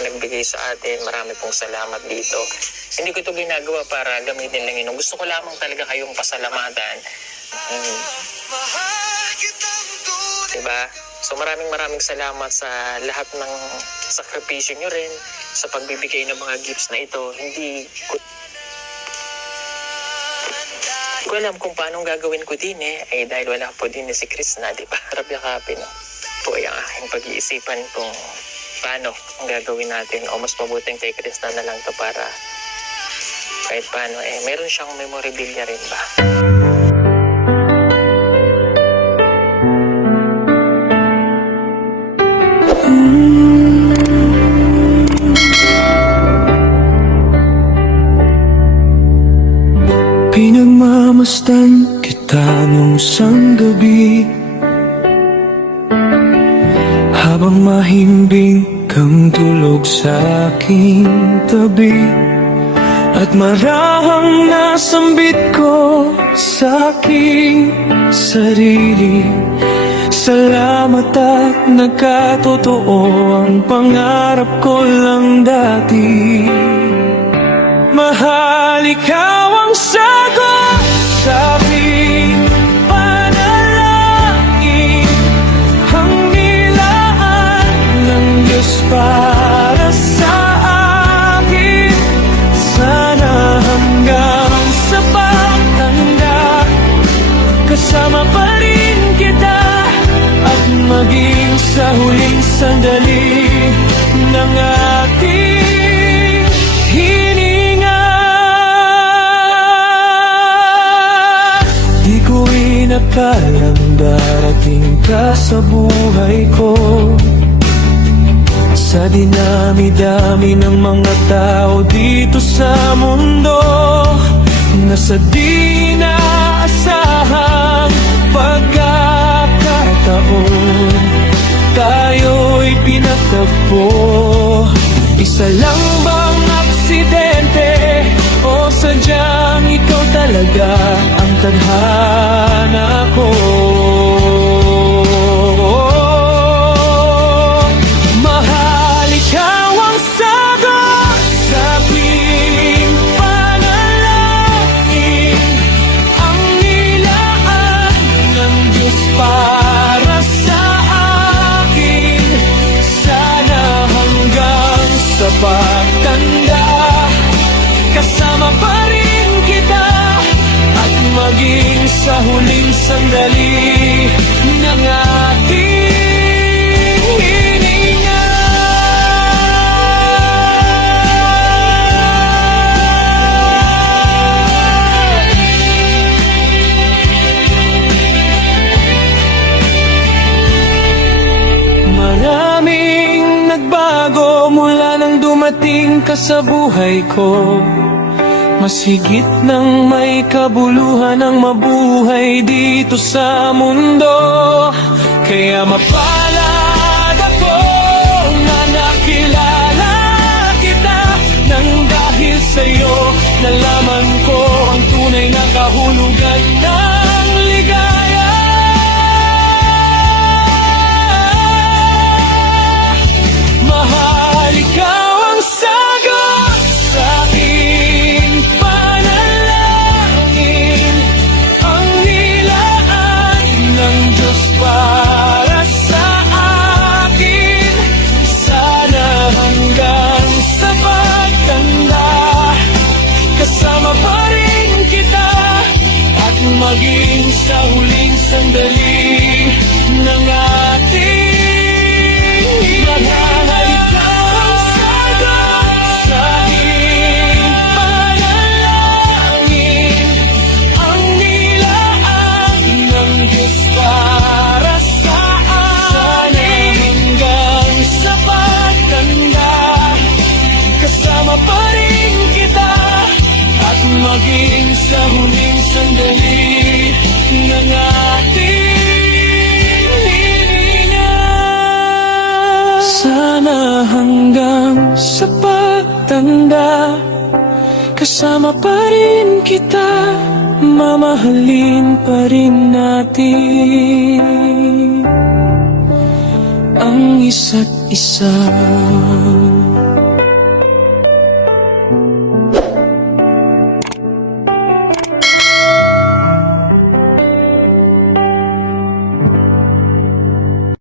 mga nagbigay sa atin. Marami pong salamat dito. Hindi ko ito ginagawa para gamitin lang yun. Gusto ko lamang talaga kayong pasalamatan. Diba? So maraming salamat sa lahat ng sakripisyo nyo rin sa pagbibigay ng mga gifts na ito. Hindi ko alam kung paano gagawin ko din ay dahil wala po din si Chris na, di ba? Harap yakapin po ay ang aking pag-iisipan kung paano ang gagawin natin o mas mabuting kay Chris na lang to para kahit paano meron siyang memorabilia rin ba? Pinagmamasdan kita nung isang gabi, habang mahimbing kang tulog sa aking tabi, at marahang nasambit ko sa aking sarili. Salamat at nagkatotoo ang pangarap ko lang dati. Mahal, ikaw ang sagot sa aking panalangin, ang nilaan ng Diyos para sa akin. Sana hanggang sa pagtanda, kasama pa rin kita, at maging sa huling sandali ng ating hininga. Di ko inakalang darating ka sa buhay ko, sa dinami-dami ng mga tao dito sa mundo, na sa di naasahang pagkakataon tayo'y pinatagpo. Isa lang bang aksidente o sadyang ikaw talaga ang tadhana ko? Mahal, ikaw ang sagot sa aking panalangin, ang nilaan ng Diyos para sa akin. Sana hanggang sa pagtanda, kasama pa rin kita, at maging sa huling sandali ng ating hininga. Maraming nagbago mula nang dumating ka sa buhay ko, mas higit nang may kabuluhan ang mabuhay dito sa mundo. Kaya mapalad ako na nakilala kita, nang dahil sa'yo nalaman ko ang tunay na kahulugan ng ligaya. Mahal, ikaw ang sagot sa aking panalangin, ang nilaan ng Diyos para sa akin. Sana hanggang sa pagtanda, kasama pa rin kita, at maging sa huling sandali ng ating mahal. Ikaw ang sagot sa aking panalangin, ang nilaan ng Diyos para sa akin. Hanggang sa pagtanda, kasama pa rin kita, at maging sa huling sandali ng ating hininga. Sana hanggang sa pagtanda, kasama pa rin kita, mamahalin pa rin natin ang isa't isa.